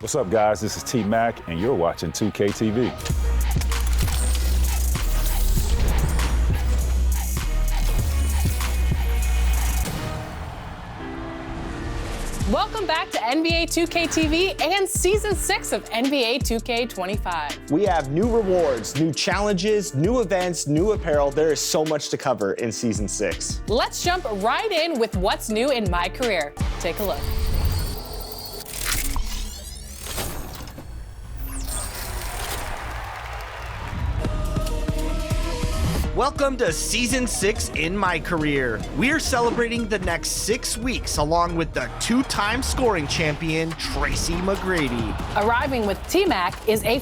What's up, guys? This is T-Mac, and you're watching 2K TV. Welcome back to NBA 2K TV and Season 6 of NBA 2K25. We have new rewards, new challenges, new events, new apparel. There is so much to cover in Season 6. Let's jump right in with what's new in my career. Take a look. Welcome to Season 6 in my career. We're celebrating the next 6 weeks along with the two-time scoring champion, Tracy McGrady. Arriving with T-Mac is a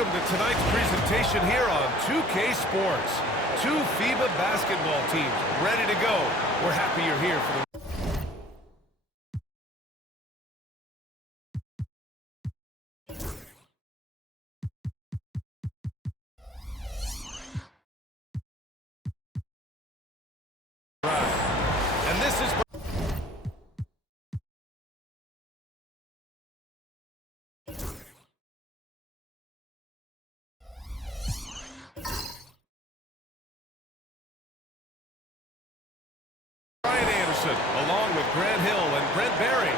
Welcome to tonight's presentation here on 2K Sports. Two FIBA basketball teams ready to go. We're happy you're here for the and this is along with Grant Hill and Brent Berry.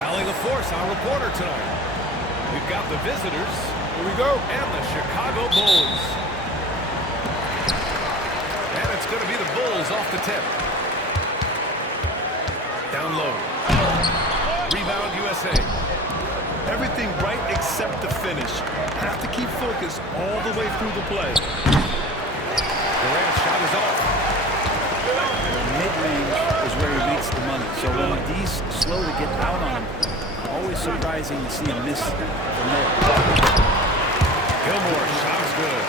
Rallying a force, our reporter tonight. We've got the visitors. Here we go. And the Chicago Bulls. And it's going to be the Bulls off the tip. Down low. Rebound USA. Everything right except the finish. Have to keep focused all the way through the play. slow to get out on him. Always surprising to see him miss from there. Gilmore, shot is good.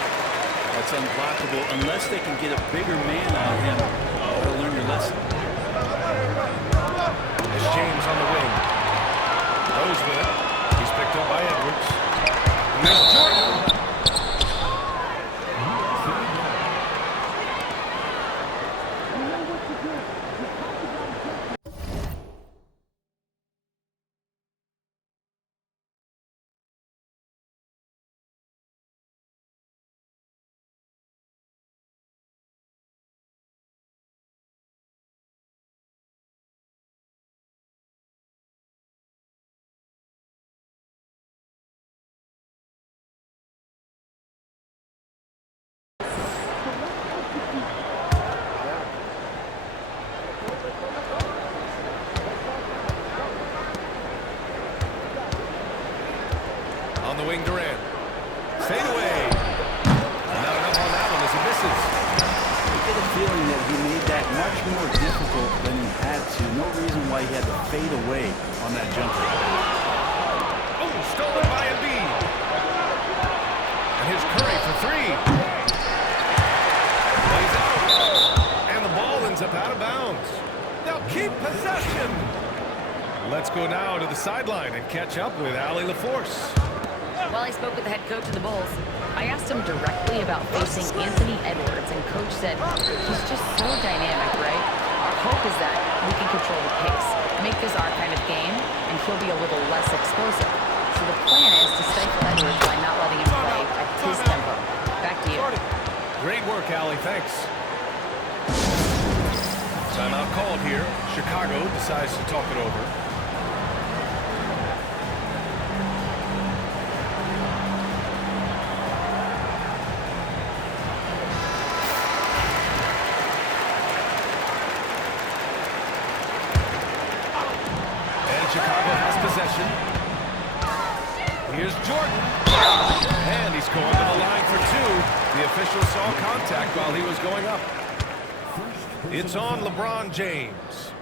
That's unblockable unless they can get a bigger man on him. They'll learn your lesson. There's James on the wing. Rose with it. He's picked up by Edwards. Here's Jordan. On the wing, Durant. Fade away. Not enough on that one as he misses. I get a feeling that he made that much more difficult than he had to. No reason why he had to fade away on that jumper. Oh, stolen by Embiid. And here's Curry for three. Plays out. And the ball ends up out of bounds. Now keep possession. Let's go now to the sideline and catch up with Allie LaForce. While I spoke with the head coach of the Bulls, I asked him directly about facing Anthony Edwards, and coach said, he's just so dynamic, right? Our hope is that we can control the pace, make this our kind of game, and he'll be a little less explosive. So the plan is to stifle Edwards by not letting him play at his tempo. Back to you. Great work, Allie. Thanks. Timeout called here. Chicago decides to talk it over. Chicago has possession. Here's Jordan. And he's going to the line for two. The official saw contact while he was going up. It's on LeBron James.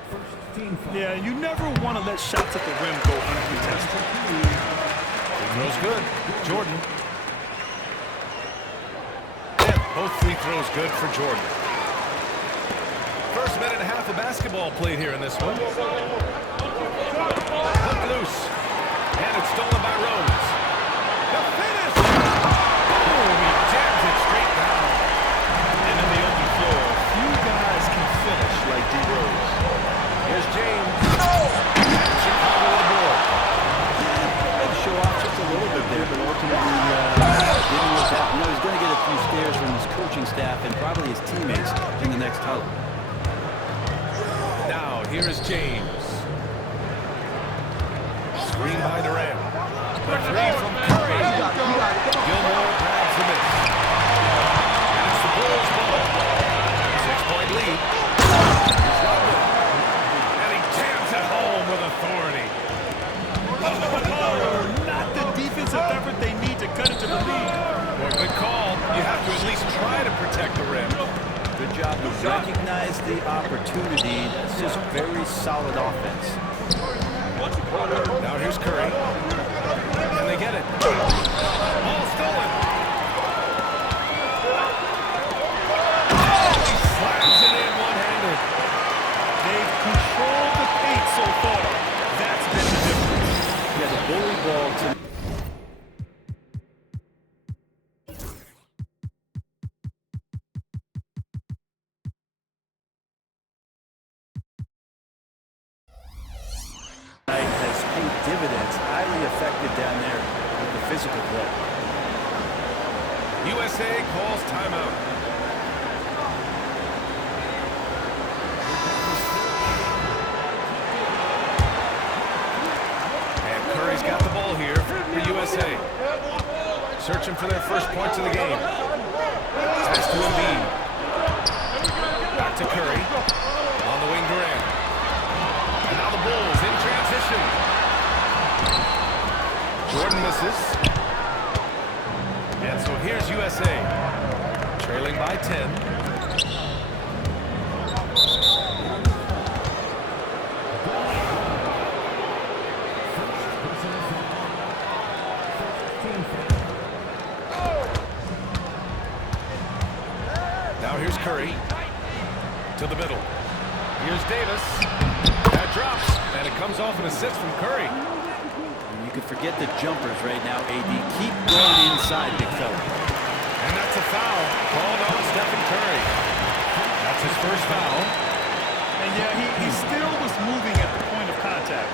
Yeah, you never want to let shots at the rim go uncontested. Free throw's good. Jordan. And both free throws good for Jordan. First minute and a half of basketball played here in this one. Hook loose. And it's stolen by Rose. The finish! Boom! He jams it straight down. And in the open floor, few guys can finish like D. Rose. Here's James. And Chicago on board. Had to show off just a little bit there, but ultimately didn't work out. You know, he's going to get a few stares from his coaching staff and probably his teammates in the next huddle. Now, here is James. Screen by Durant. The three from Curry. Gilmore grabs the miss. And it's the Bulls' ball. 6-point lead. He's got it. And he jams it home with authority. Not the defensive effort they need to cut into the lead. Well, good call. You have to at least try to protect the rim. Good job to recognize the opportunity. That's just very solid offense. Now here's Curry. And they get it. Ball stolen. He slams it in one-handed. They've controlled the paint so far. That's been the difference. Yeah, the bully ball to has paid dividends, highly effective down there with the physical play. USA calls timeout. And Curry's got the ball here for USA. Searching for their first points of the game. Pass to Embiid. Back to Curry. On the wing, Durant. And now the Bulls in transition. Jordan misses. And so here's USA. Trailing by 10. Now here's Curry. To the middle. Here's Davis. That drops, and it comes off an assist from Curry. You can forget the jumpers right now, AD. Keep going inside, big fella. And that's a foul called on Stephen Curry. That's his first foul. And yeah, he still was moving at the point of contact.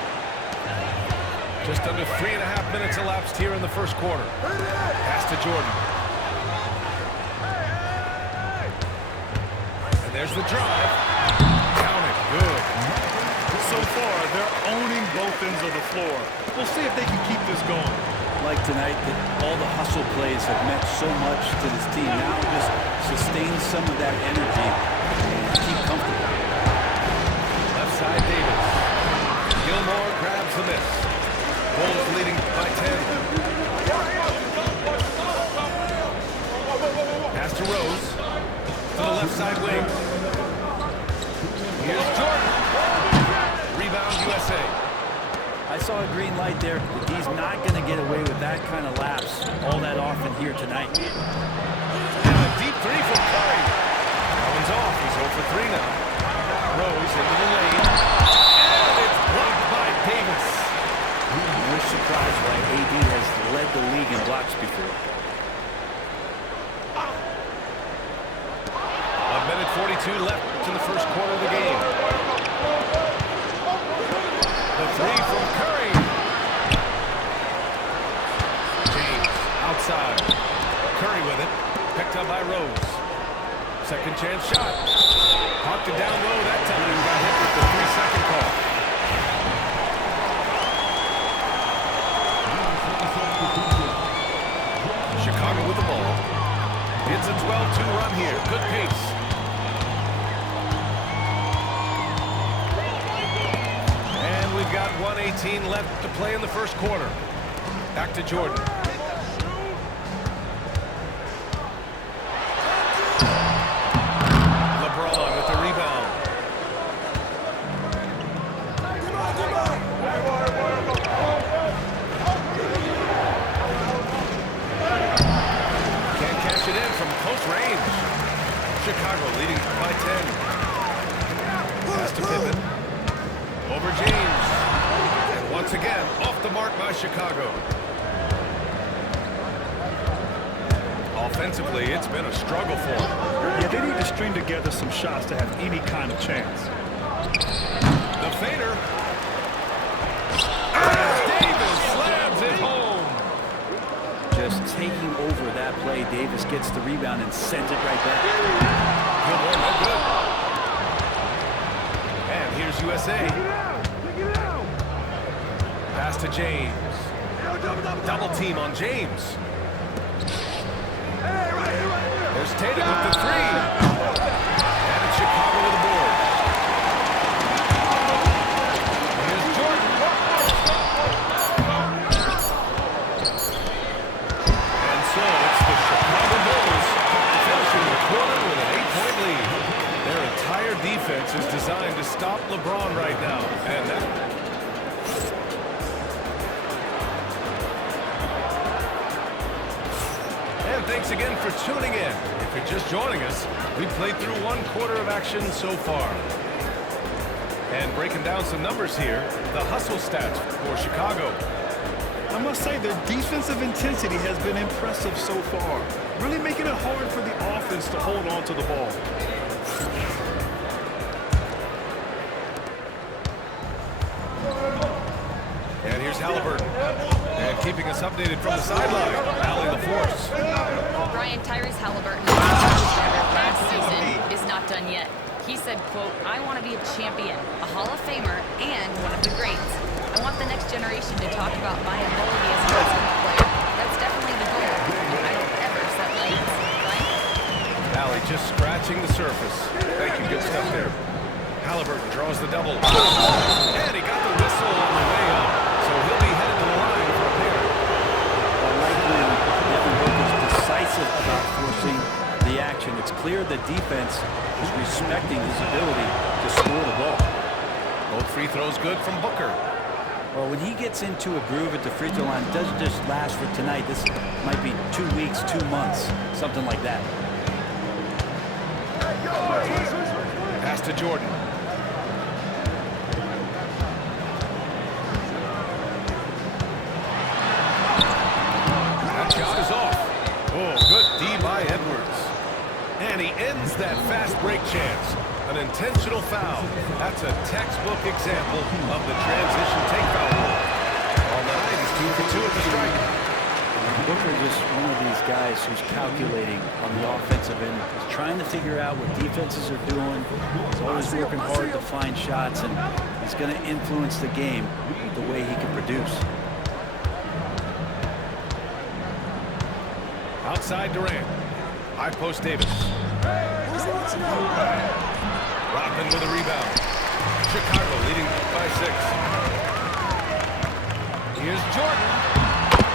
Just under 3.5 minutes elapsed here in the first quarter. Pass to Jordan. And there's the drive. Count it. Good. So far, they're owning both ends of the floor. We'll see if they can keep this going. Like tonight, that all the hustle plays have meant so much to this team. Now just sustain some of that energy and keep comfortable. Left side, Davis. Gilmore grabs the miss. Bulls leading by 10. Pass to Rose. To the left side wing. Here's Jordan. Rebound USA. I saw a green light there. He's not going to get away with that kind of lapse all that often here tonight. And a deep three from Curry. That one's off. He's 0 for 3 now. Rose into the lane. And it's blocked by Davis. No surprise why AD has led the league in blocks before. 1:42 left in the first quarter of the game. The three from Curry. James outside. Curry with it. Picked up by Rose. Second chance shot. Popped it down low that time. Got hit with the 3-second call. Chicago with the ball. It's a 12-2 run here. Good pace. And we've got 1:18 left to play in the first quarter. Back to Jordan. LeBron with the rebound. Can't cash it in from close range. Chicago leading by 10. Pass to Pippen. Over James. And once again, off the mark by Chicago. Offensively, it's been a struggle for them. Yeah, they need to string together some shots to have any kind of chance. The fader. As Davis slams it home. Just taking over that play. Davis gets the rebound and sends it right back. Good one, no good. And here's USA. Pass to James. Double team on James. There's Tatum with the three. And it's Chicago with the board. Here's Jordan. And so it's the Chicago Bulls finishing the quarter with an 8-point lead. Their entire defense is designed to stop LeBron right now. And that... And thanks again for tuning in. If you're just joining us, we've played through one quarter of action so far. And breaking down some numbers here, the hustle stats for Chicago. I must say their defensive intensity has been impressive so far, really making it hard for the offense to hold on to the ball. And here's Halliburton. And keeping us updated from the sideline, Allie LaForce. Brian, Tyrese Halliburton, last season, is not done yet. He said, quote, "I want to be a champion, a Hall of Famer, and one of the greats. I want the next generation to talk about my ability as a basketball player. That's definitely the goal. I don't ever set limits." Right? Allie just scratching the surface. Thank you, good stuff there. Halliburton draws the double. And he got the whistle on the way up. So he'll be headed to the line for a pair. I like when Devin Booker's decisive about forcing the action. It's clear the defense is respecting his ability to score the ball. Both free throws good from Booker. Well, when he gets into a groove at the free throw line, it doesn't just last for tonight. This might be 2 weeks, 2 months, something like that. to Jordan. That shot is off. Oh, good D by Edwards. And he ends that fast break chance. An intentional foul. That's a textbook example of the transition take foul rule. All night, he's 2 for 2 at the stripe. Booker just one of these guys who's calculating on the offensive end. He's trying to figure out what defenses are doing. He's always working hard to find shots, and he's going to influence the game the way he can produce. Outside Durant. High post Davis. Rodman with a rebound. Chicago leading by 6. Here's Jordan.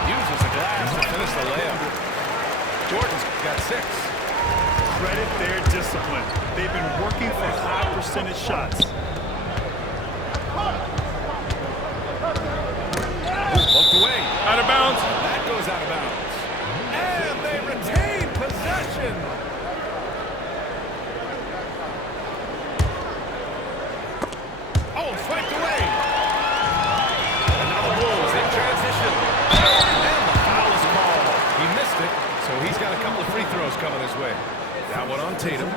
Uses the glass to finish the layup. Jordan's got 6. Credit their discipline. They've been working for high percentage shots. Poked away. Out of bounds. That goes out of bounds. And they retain possession. Oh, flanked away. And now the Bulls in transition. And the foul is called. He missed it, so he's got a couple of free throws coming his way. That one on Tatum.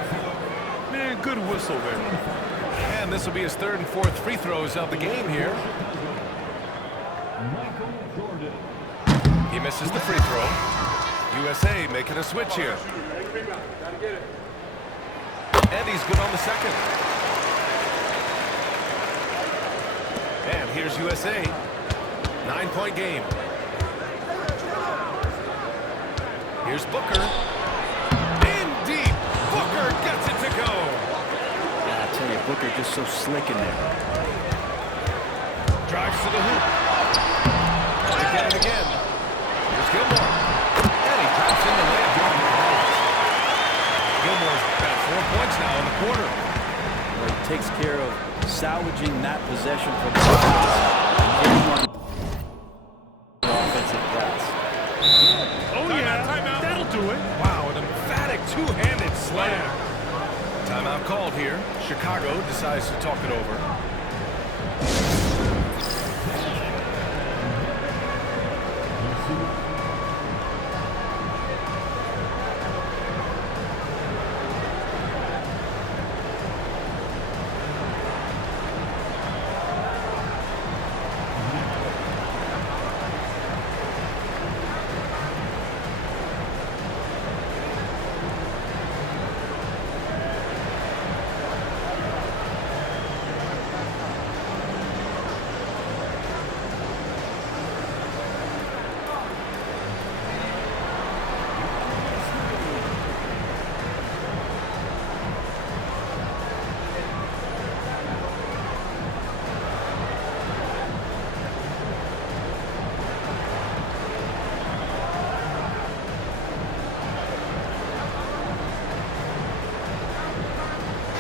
Man, good whistle there. And this will be his 3rd and 4th free throws of the game here. He misses the free throw. USA making a switch here. And he's good on the second. And here's USA. 9-point game. Here's Booker. In deep. Booker gets it to go. Yeah, I tell you, Booker just so slick in there. Drives to the hoop. Again and again. Here's Gilmore. And he drops in the layup. Gilmore's got 4 points now in the quarter. Well, he takes care of salvaging that possession from the offensive glass. Oh, yeah. Timeout. That'll do it. Wow, an emphatic two-handed slam. Timeout called here. Chicago decides to talk it over.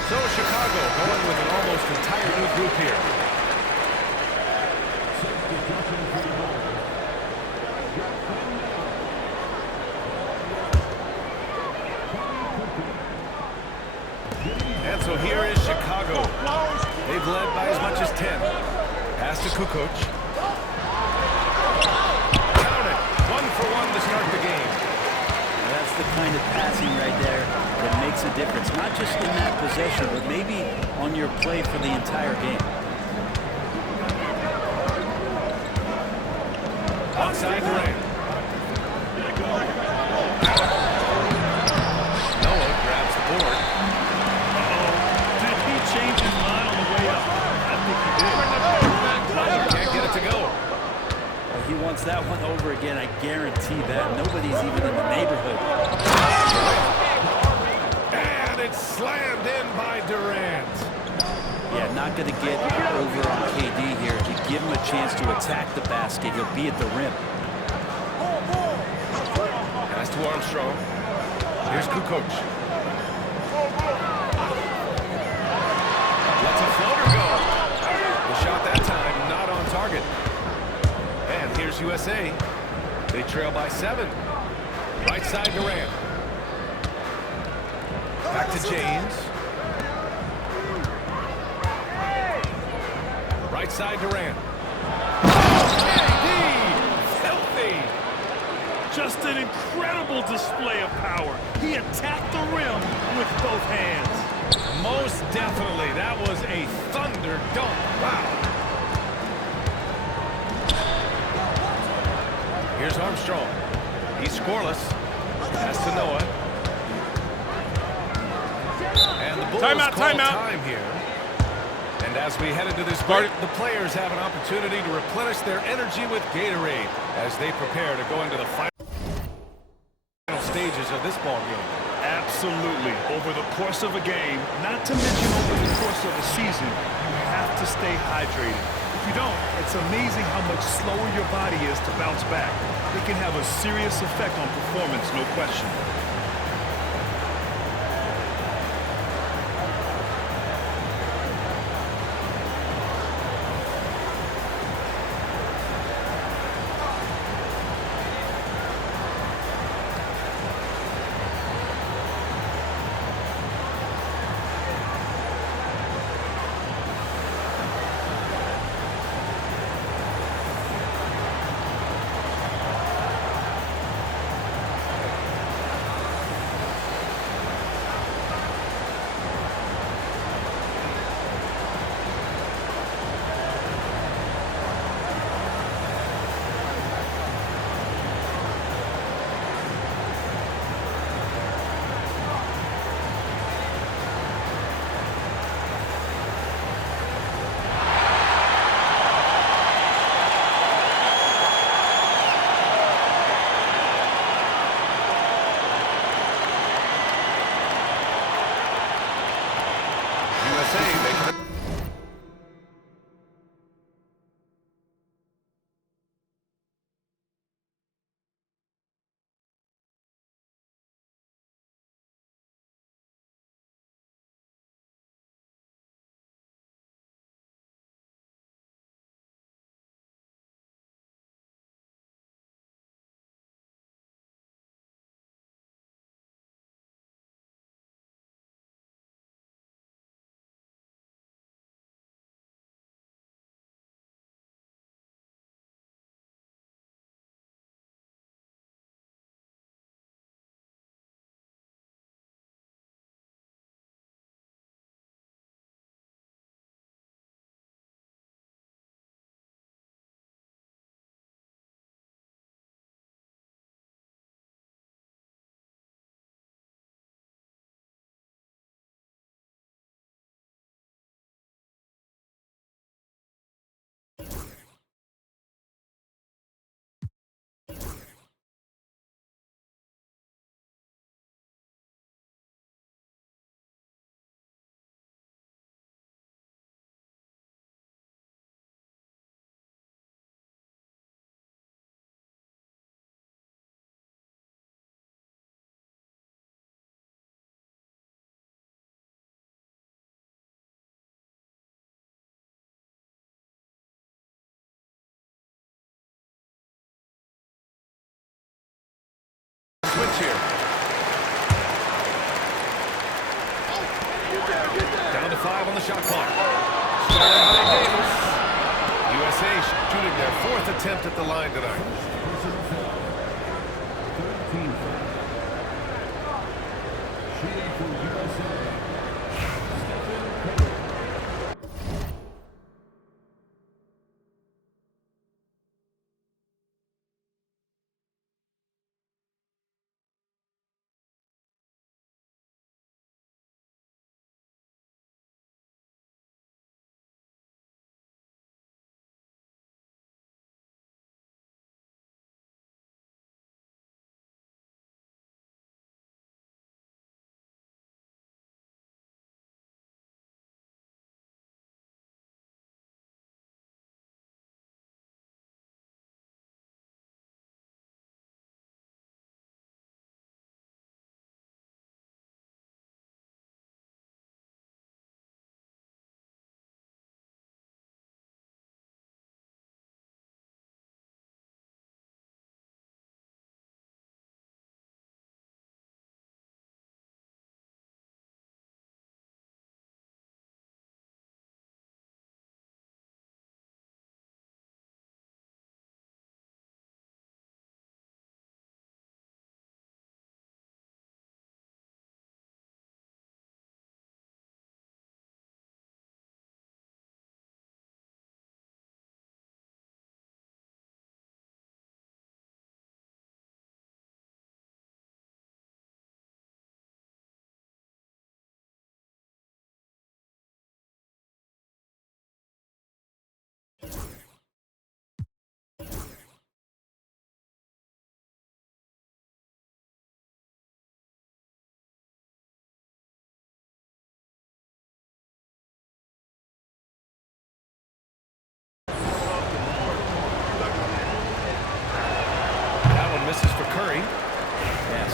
So Chicago going with an almost entire new group here. And so here is Chicago. They've led by as much as 10. Pass to Kukoc. Count it. 1 for 1 to start the game. That's the kind of passing right there that makes a difference, not just in that possession, but maybe on your play for the entire game. Outside Durant. Noah grabs the board. Did he change his mind on the way up? I think he did. Can't get it to go. Well, he wants that one over again, I guarantee that. Nobody's even in the neighborhood. And it's slammed in by Durant. Yeah, not going to get over on KD here. If you give him a chance to attack the basket, he'll be at the rim. Pass to Armstrong. Here's Kukoc. Lets a floater go. The shot that time not on target. And here's USA. They trail by 7. Right side Durant. Back to James. Right side Durant. KD! Filthy! Just an incredible display of power. He attacked the rim with both hands. Most definitely. That was a thunder dunk. Wow. Here's Armstrong. He's scoreless. Pass to Noah. And the Bulls call time here. And as we head into this break, the players have an opportunity to replenish their energy with Gatorade as they prepare to go into the final stages of this ball game. Absolutely. Over the course of a game, not to mention over the course of a season, you have to stay hydrated. If you don't, it's amazing how much slower your body is to bounce back. It can have a serious effect on performance, no question. Switch here. Down to 5 on the shot clock. Stolen by Davis. USA shooting their 4th attempt at the line tonight.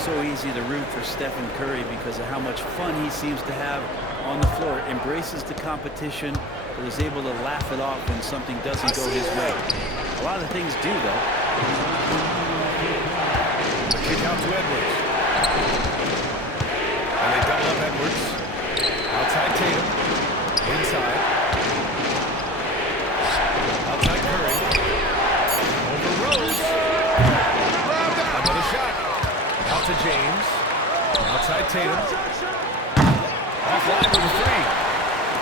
so easy to root for Stephen Curry because of how much fun he seems to have on the floor. Embraces the competition, but is able to laugh it off when something doesn't go his way. A lot of things do, though. The kick out to Edwards. And they double up Edwards. Outside Tatum. Inside. Outside Curry. Over Rose. Another shot. Out to James. Outside Tatum. Offline with a three.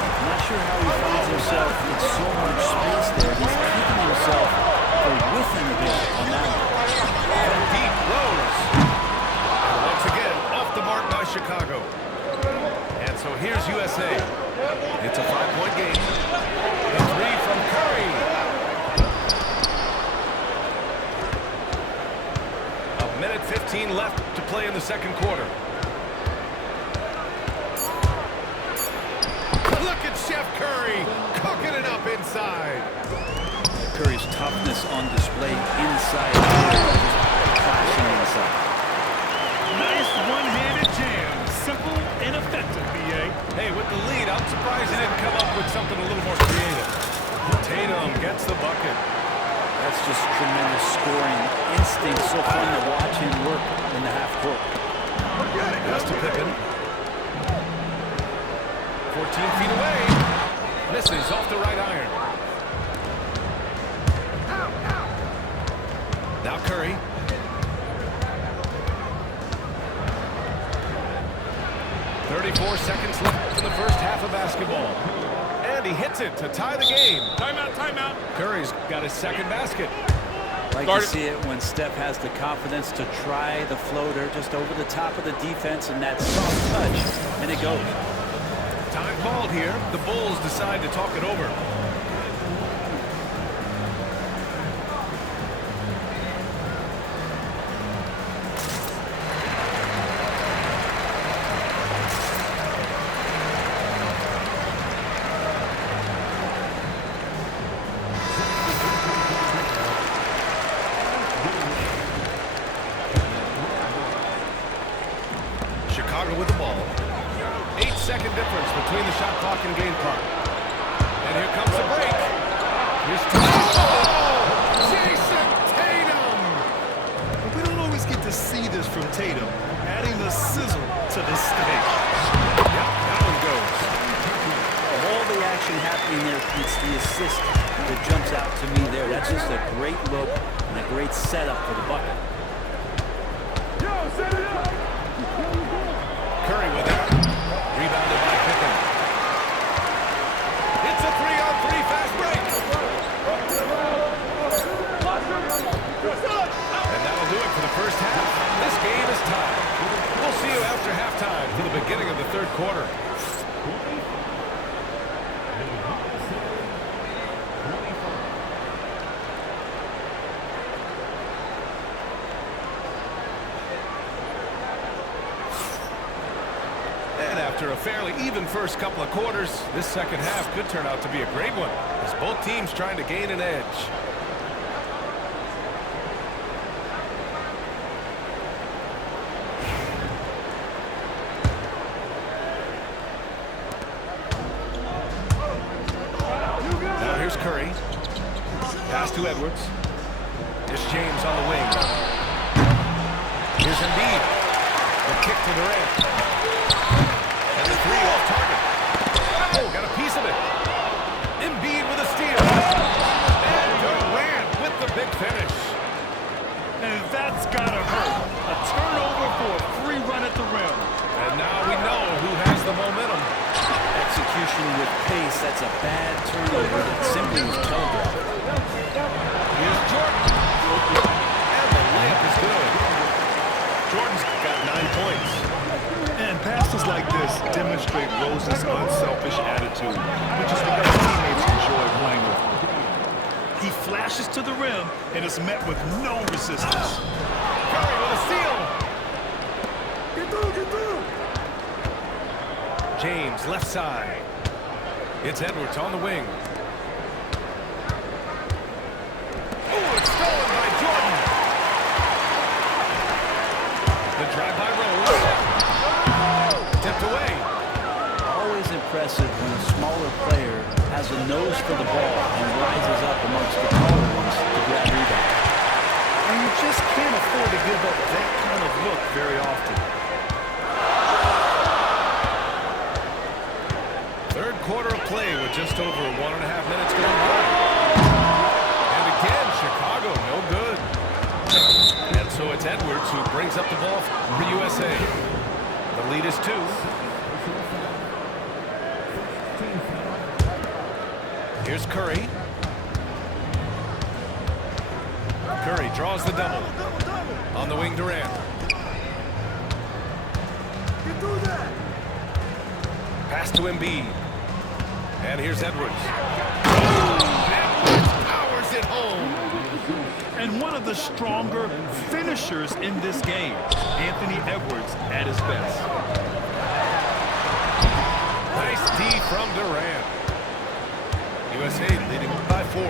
I'm not sure how he finds himself in so much space there. He's keeping himself for within a bit on that one. From deep, Rose. And once again, off the mark by Chicago. And so here's USA. It's a 5-point game. The three from Curry. A minute 15 left to play in the second quarter. Look at Chef Curry cooking it up inside. Curry's toughness on display inside, just flashing inside. Nice one-handed jam. Simple and effective, B.A. Hey, with the lead, I'm surprised he didn't come up with something a little more creative. Tatum gets the bucket. That's just tremendous scoring instinct. So fun to watch him work in the half court. Pass to Pippen. 14 feet away. Misses off the right iron. Now Curry. .34 seconds left in the first half of basketball. And he hits it to tie the game. Timeout, timeout. Curry's got his second basket. Like to see it when Steph has the confidence to try the floater just over the top of the defense and that soft touch, and it goes. Time called here. The Bulls decide to talk it over. Chicago with the ball. 8-second difference between the shot clock and game clock. And here comes the break. Here's Jason Tatum! We don't always get to see this from Tatum, adding the sizzle to the steak. Yep, that one goes. All the action happening there, it's the assist that jumps out to me there. That's just a great look and a great setup for the bucket. Curry with it. Rebounded by Pippen. It's a 3-on-3 fast break. And that'll do it for the first half. This game is tied. We'll see you after halftime for the beginning of the third quarter. After a fairly even first couple of quarters, this second half could turn out to be a great one, as both teams trying to gain an edge. Now here's Curry. Pass to Edwards. Here's James on the wing. Here's Embiid. The kick to Durant. And the three off target. Oh, got a piece of it. Embiid with a steal. And Durant with the big finish. And that's gotta hurt. A turnover for a free run at the rim. And now we know who has the momentum. Execution with pace, that's a bad turnover that simply was telegraphed. Here's Jordan. And the layup is good. Jordan's got 9 points. And passes like this demonstrate Rose's unselfish attitude, which is what his teammates enjoy playing with him. He flashes to the rim and is met with no resistance. Curry with a steal. James, left side. It's Edwards on the wing. Oh, it's stolen by Jordan. The Drive by Rose. Tipped away. Always impressive when a smaller player has a nose for the ball and rises up amongst the taller ones to grab rebounds. And you just can't afford to give up that kind of look very often. Third quarter of play with just over 1.5 minutes going by. And again, Chicago, no good. And so it's Edwards who brings up the ball for USA. The lead is 2. Here's Curry. Curry draws the double. On the wing, Durant. Pass to Embiid. And here's Edwards. Edwards powers it home. And one of the stronger finishers in this game, Anthony Edwards at his best. Nice D from Durant. USA leading by 4.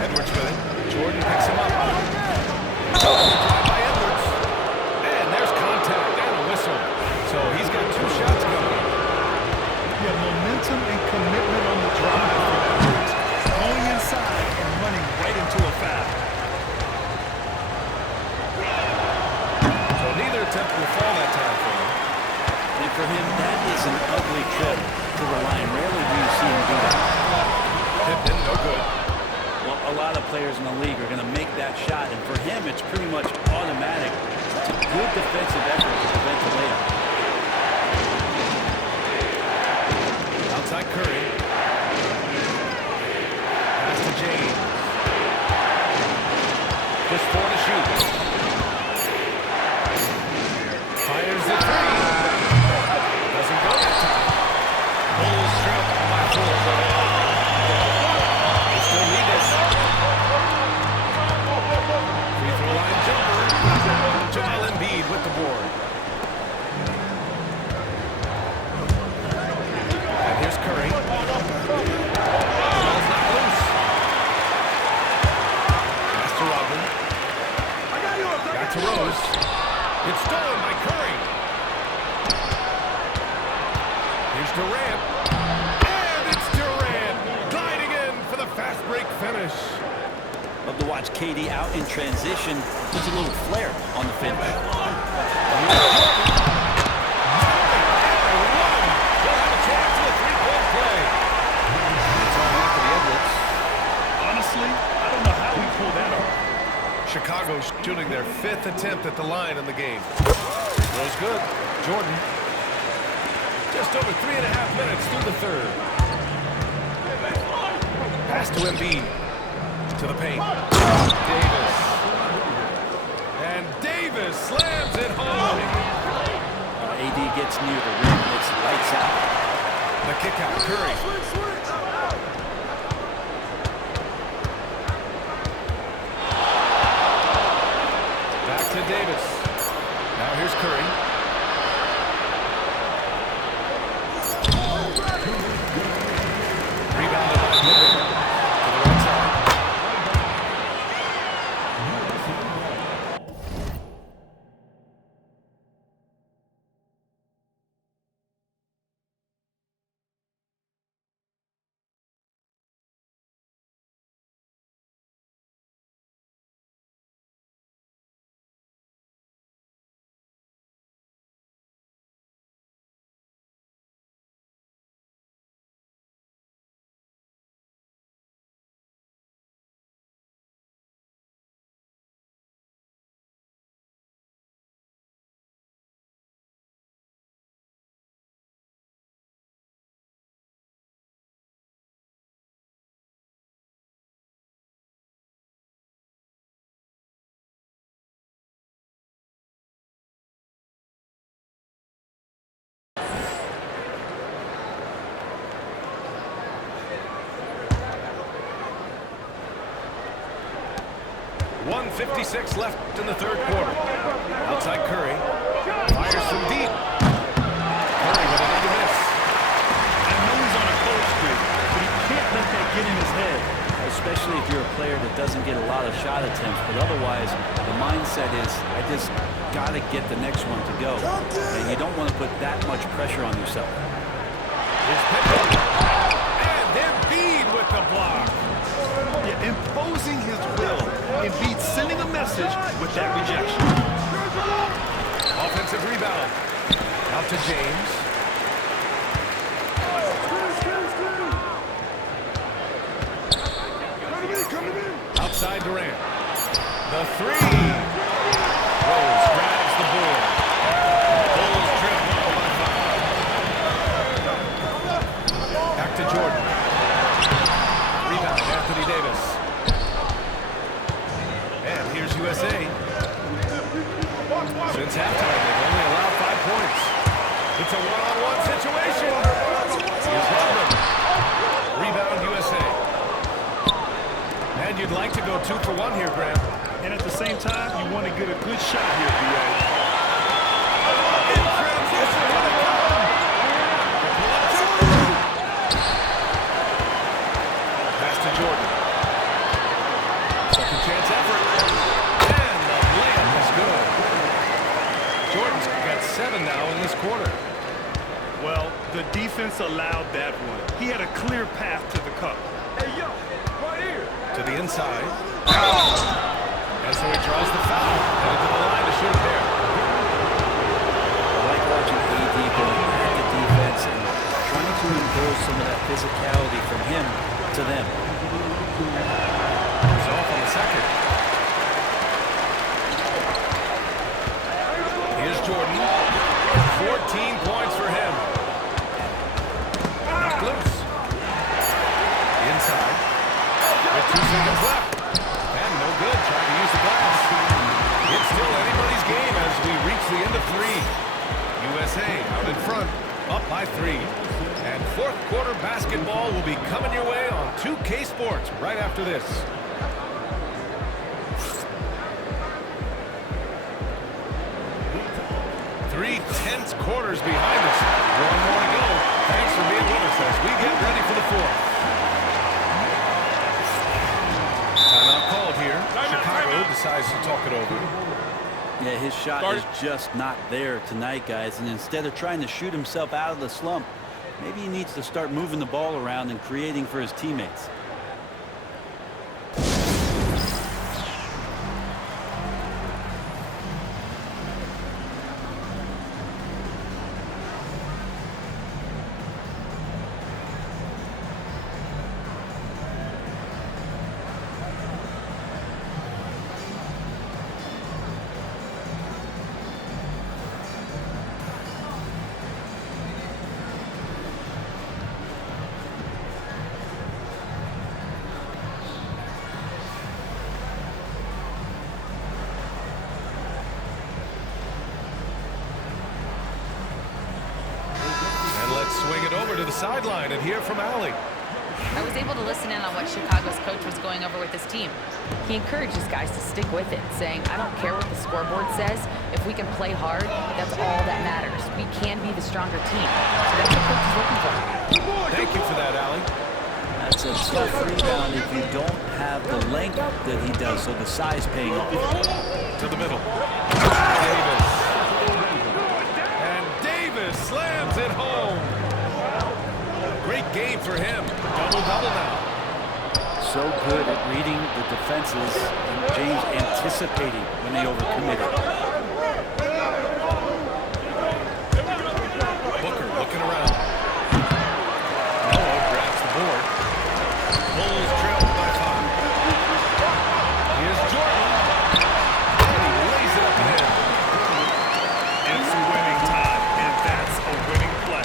Edwards with it. Jordan picks him up. Drive by Edwards. And there's contact and a whistle. So he's got 2 shots coming. Yeah, momentum and commitment on the drive for Edwards. Going inside and running right into a foul. So neither attempt will fall that time for him. And for him, that is an ugly trip to the line. Rarely do you see him do that. Pippen, no good. Well, a lot of players in the league are going to make that shot, and for him, it's pretty much automatic. It's a good defensive effort to prevent the layup. Outside Curry. Pass to James. Just 4 to shoot. Fires the 3. Doesn't go that time. Bulls trail by 4. They still need this. Free throw line jumper. Joel Embiid with the board. And here's Curry. Ball's not loose. Pass to Robin. Back to Rose. It's stolen by Curry. Here's Durant. And it's Durant gliding in for the fast break finish. Love to watch KD out in transition. Puts a little flair on the finish. Honestly, I don't know how he pulled that off. Chicago shooting their 5th attempt at the line in the game. Throws good. Jordan. Just over 3.5 minutes through the 3rd. Pass to Embiid. To the paint. Davis. And Davis slams it home. AD gets near the rim. It's lights out. The kick out. Curry. Back to Davis. Now here's Curry. Rebounded by Pippen. To the right side. .156 left in the 3rd quarter. Outside Curry. Fires from deep. Curry with another miss. I know he's on a cold streak, but he can't let that get in his head. Especially if you're a player that doesn't get a lot of shot attempts, but otherwise the mindset mindset is, I just got to get the next one to go. And you don't want to put that much pressure on yourself. Here's Pippen. And Embiid with the block. Yeah, imposing his will. Embiid sending a message with that rejection. Offensive rebound. Out to James. Outside Durant. The three. Rose grabs the board. Bulls trip by 5. Back to Jordan. Rebound, Anthony Davis. And here's USA. Since halftime, they've only allowed 5 points. It's a one-on-one situation. Here's Rodman. Rebound, USA. And you'd like to go 2 for 1 here, Graham. And at the same time, you want to get a good shot here, B.A. In transition, here they come. Pass to Jordan. Second chance effort. And the layup is good. Jordan's got 7 now in this quarter. Well, the defense allowed that one. He had a clear path to the cup. Hey, yo, right here. To the inside. And so he draws the foul. Headed to the line to shoot a pair. I like watching AD going at the defense and trying to impose some of that physicality from him to them. He's off on the second. Here's Jordan. 14 points for him. Knocked loose. Inside. With 2 seconds left. And no good. Trying to use the glass. It's still anybody's game as we reach the end of 3. USA out in front. Up by 3. And fourth quarter basketball will be coming your way on 2K Sports right after this. Three tense quarters behind us. One more to go. Thanks for being with us as we get ready for the fourth. Timeout called here. Chicago decides to talk it over. Yeah, his shot is just not there tonight, guys. And instead of trying to shoot himself out of the slump, maybe he needs to start moving the ball around and creating for his teammates. Swing it over to the sideline and hear from Allie. I was able to listen in on what Chicago's coach was going over with his team. He encouraged his guys to stick with it, saying, I don't care what the scoreboard says. If we can play hard, that's all that matters. We can be the stronger team. So that's what coach is looking for. Thank you for that, Allie. That's a tough rebound if you don't have the length that he does, so the size paying off. To the middle. Davis. And Davis slams it home. Great game for him. Double-double now. So good at reading the defenses and James anticipating when they overcommitted. Booker looking around. Noah grabs the board. Bulls trail by 5. Here's Jordan. And he lays it up and in. It's winning time, and that's a winning play.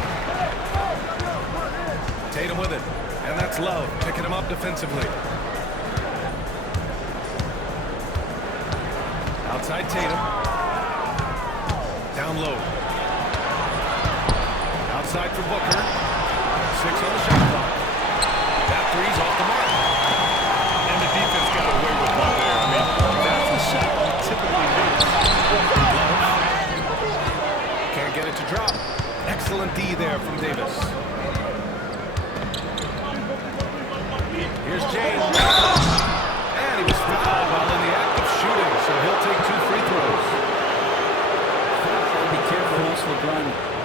Tatum with it. And that's Love picking him up defensively. Outside Tatum. Down low. Outside for Booker. 6 on the shot clock. That three's off the mark. And the defense got away with one there. I mean, that's the shot you typically lose. Can't get it to drop. Excellent D there from Davis. Here's James. And he was fouled while in the act of shooting, so he'll take 2 free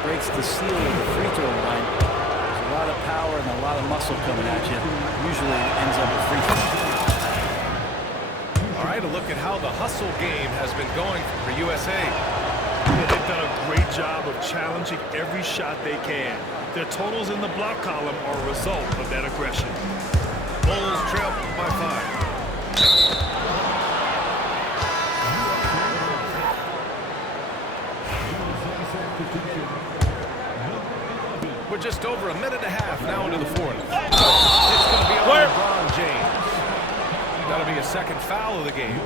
breaks the seal of the free throw line. There's a lot of power and a lot of muscle coming at you. Usually it ends up a free throw. All right, a look at how the hustle game has been going for USA. Yeah, they've done a great job of challenging every shot they can. Their totals in the block column are a result of that aggression. Bulls trail by 5. We're just over a minute and a half now into the fourth. It's going to be on LeBron James. That'll be a second foul of the game.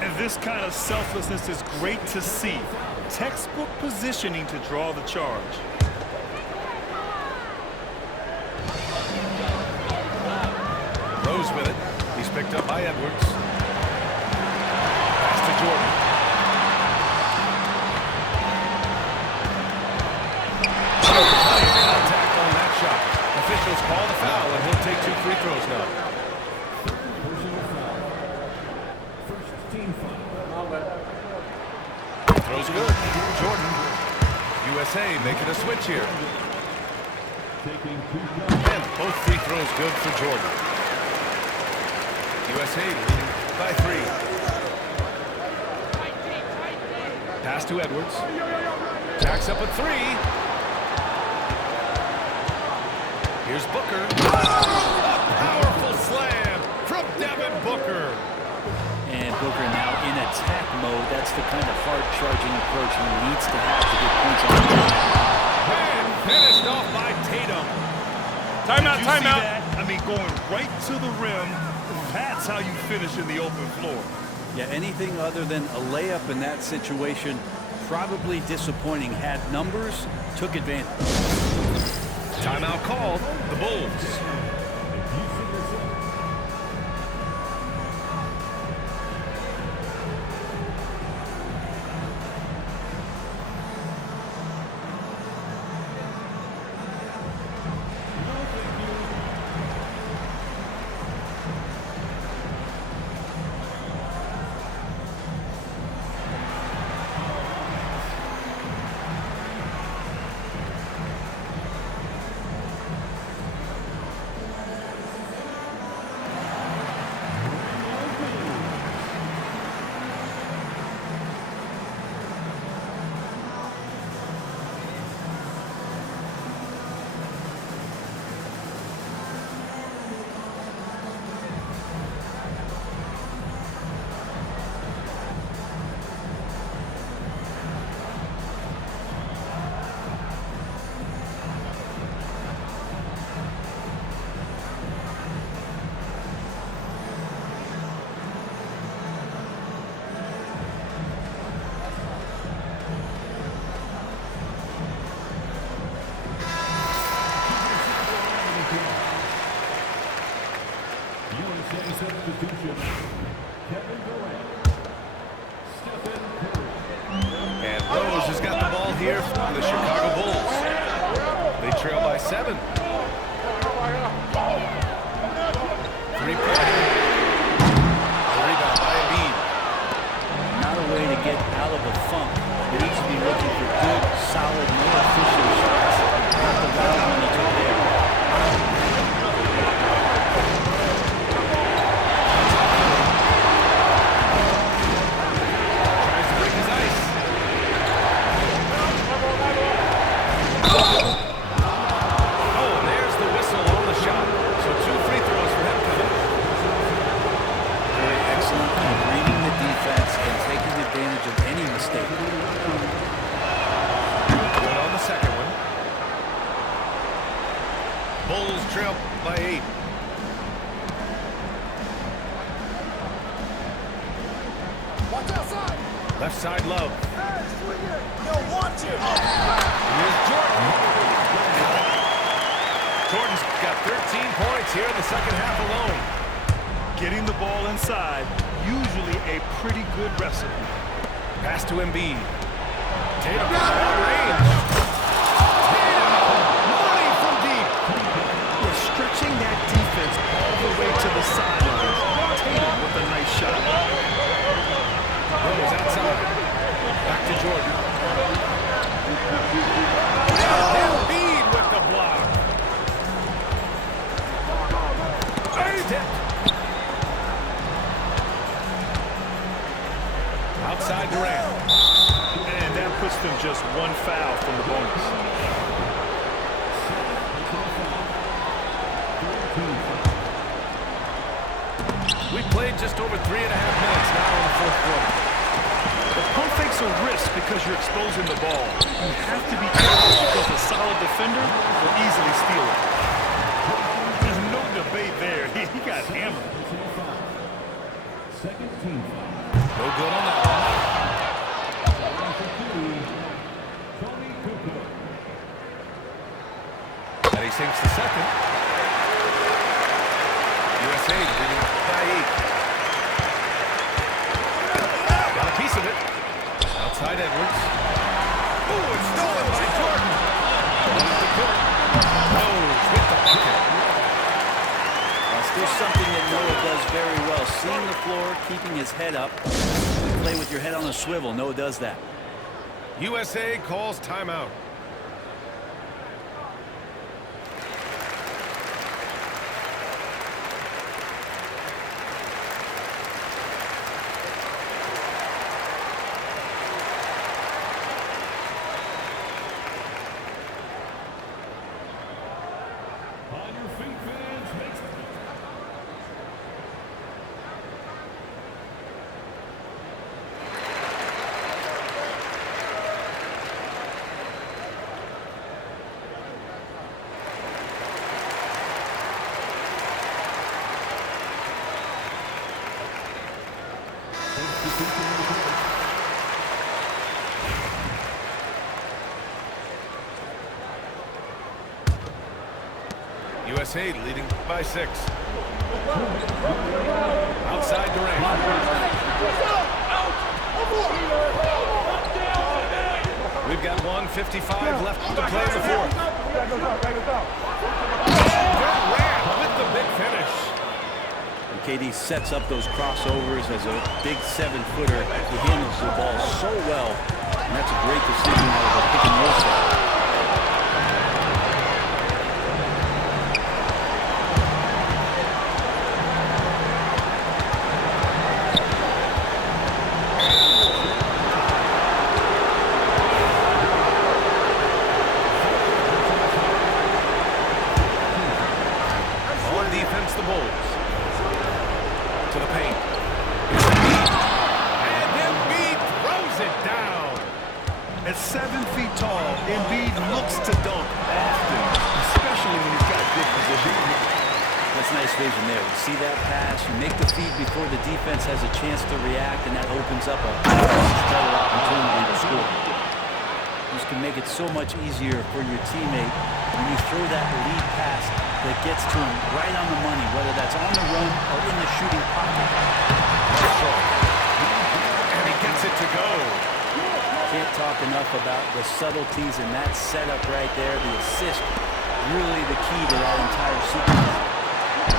And this kind of selflessness is great to see. Textbook positioning to draw the charge. Rose with it. He's picked up by Edwards. Pass to Jordan. Contact on that shot. Officials call the foul, and he'll take 2 free throws now. Throws good. Jordan. USA making a switch here. And both free throws good for Jordan. USA leading by 3. Pass to Edwards. Jacks up a 3. Here's Booker. A powerful slam from Devin Booker. And Booker now in attack mode. That's the kind of hard-charging approach he needs to have to get points on the game. And finished off by Tatum. Timeout, timeout. I mean, going right to the rim. That's how you finish in the open floor. Yeah, anything other than a layup in that situation, probably disappointing. Had numbers, took advantage. Timeout called. The Bulls. And Rose has got the ball here from the Chicago Bulls. They trail by 7. 3-point. Rebound by Embiid. Not a way to get out of a funk. He needs to be looking for good, solid, more efficient shots. Not the valve when he took there. Tries to break his ice. Oh, and there's the whistle on the shot. So 2 free throws for him coming. Very excellent at reading the defense and taking advantage of any mistake. Good on the second one. Bulls trail by 8. Left side, Love. Here's Jordan. Jordan's got 13 points here in the second half alone. Getting the ball inside, usually a pretty good recipe. Pass to Embiid. Tatum out range. Tatum, money from deep. They're stretching that defense all the way to the sidelines. Tatum with a nice shot. Rose outside. Back to Jordan. foul from the bonus. We played just over 3.5 minutes now in the fourth quarter. The pump fake's a risk because you're exposing the ball. You have to be careful because a solid defender will easily steal it. There's no debate there. He got hammered. No good on that one. And he sinks the second. USA leading by 8. Got a piece of it. Outside Edwards. Ooh, it's stolen by Jordan. Off the court. Rose with the bucket. That's still something that Noah does very well. Seeing the floor, keeping his head up. Play with your head on a swivel. Noah does that. USA calls timeout. USA leading by 6. Outside Durant. We've got 1:55 left to play in the fourth. Durant with the big finish. And KD sets up those crossovers as a big 7-footer. He handles the ball so well, and that's a great decision out of a pick and roll set. At 7 feet tall, Embiid looks to dunk often, especially when he's got good position. That's nice vision there. You see that pass, you make the feed before the defense has a chance to react, and that opens up a much better opportunity to score. This can make it so much easier for your teammate when you throw that lead pass that gets to him right on the money, whether that's on the run or in the shooting pocket. And he gets it to go. Can't talk enough about the subtleties in that setup right there. The assist, really the key to that entire sequence.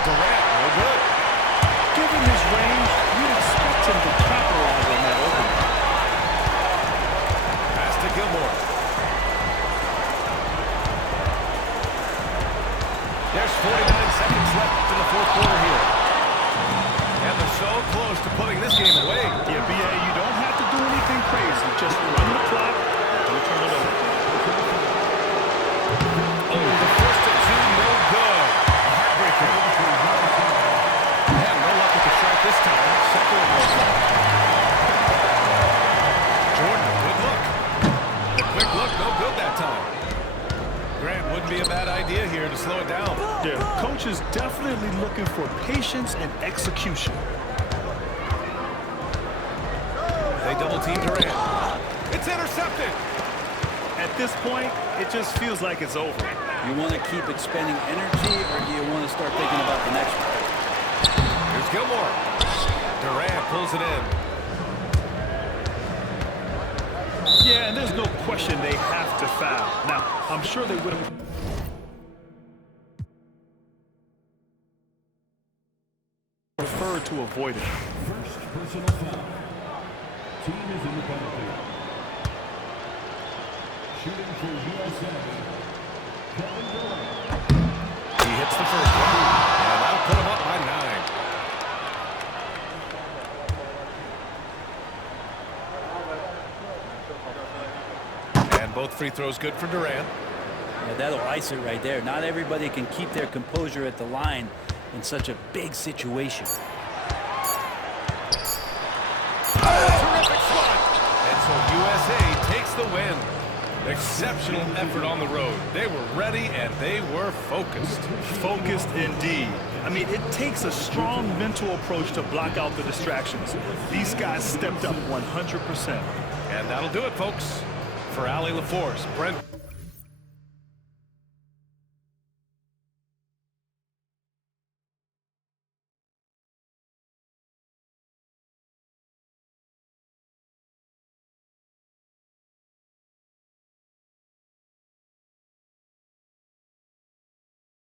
Durant, no good. Given his range, you'd expect him to capitalize on that opening. Pass to Gilmore. There's 49 seconds left in the fourth quarter here. And they're so close to putting this game away. Yeah, B.A., you don't have to do anything crazy. Just run the clock and don't turn it over. Oh, the first of 2, no good. A heartbreaker. Yeah, no luck with the shot this time. Second one goes off. Jordan, good look. The quick look, no good that time. Grant, wouldn't be a bad idea here to slow it down. Yeah, coach is definitely looking for patience and execution. They double-team Durant. It's intercepted. At this point, it just feels like it's over. You want to keep expending energy, or do you want to start thinking about the next one? Here's Gilmore. Durant pulls it in. Yeah, and there's no question they have to foul. Now, I'm sure they would have preferred to avoid it. First personal foul. Team is in the penalty. Shooting for USA. Kevin Durant. He hits the first one. And that'll put him up by 9. And both free free throw's good for Durant. Yeah, that'll ice it right there. Not everybody can keep their composure at the line in such a big situation. Terrific shot. And so USA takes the win. Exceptional effort on the road. They were ready and they were focused. Focused indeed. I mean, it takes a strong mental approach to block out the distractions. These guys stepped up 100%. And that'll do it, folks. For Allie LaForce, Brent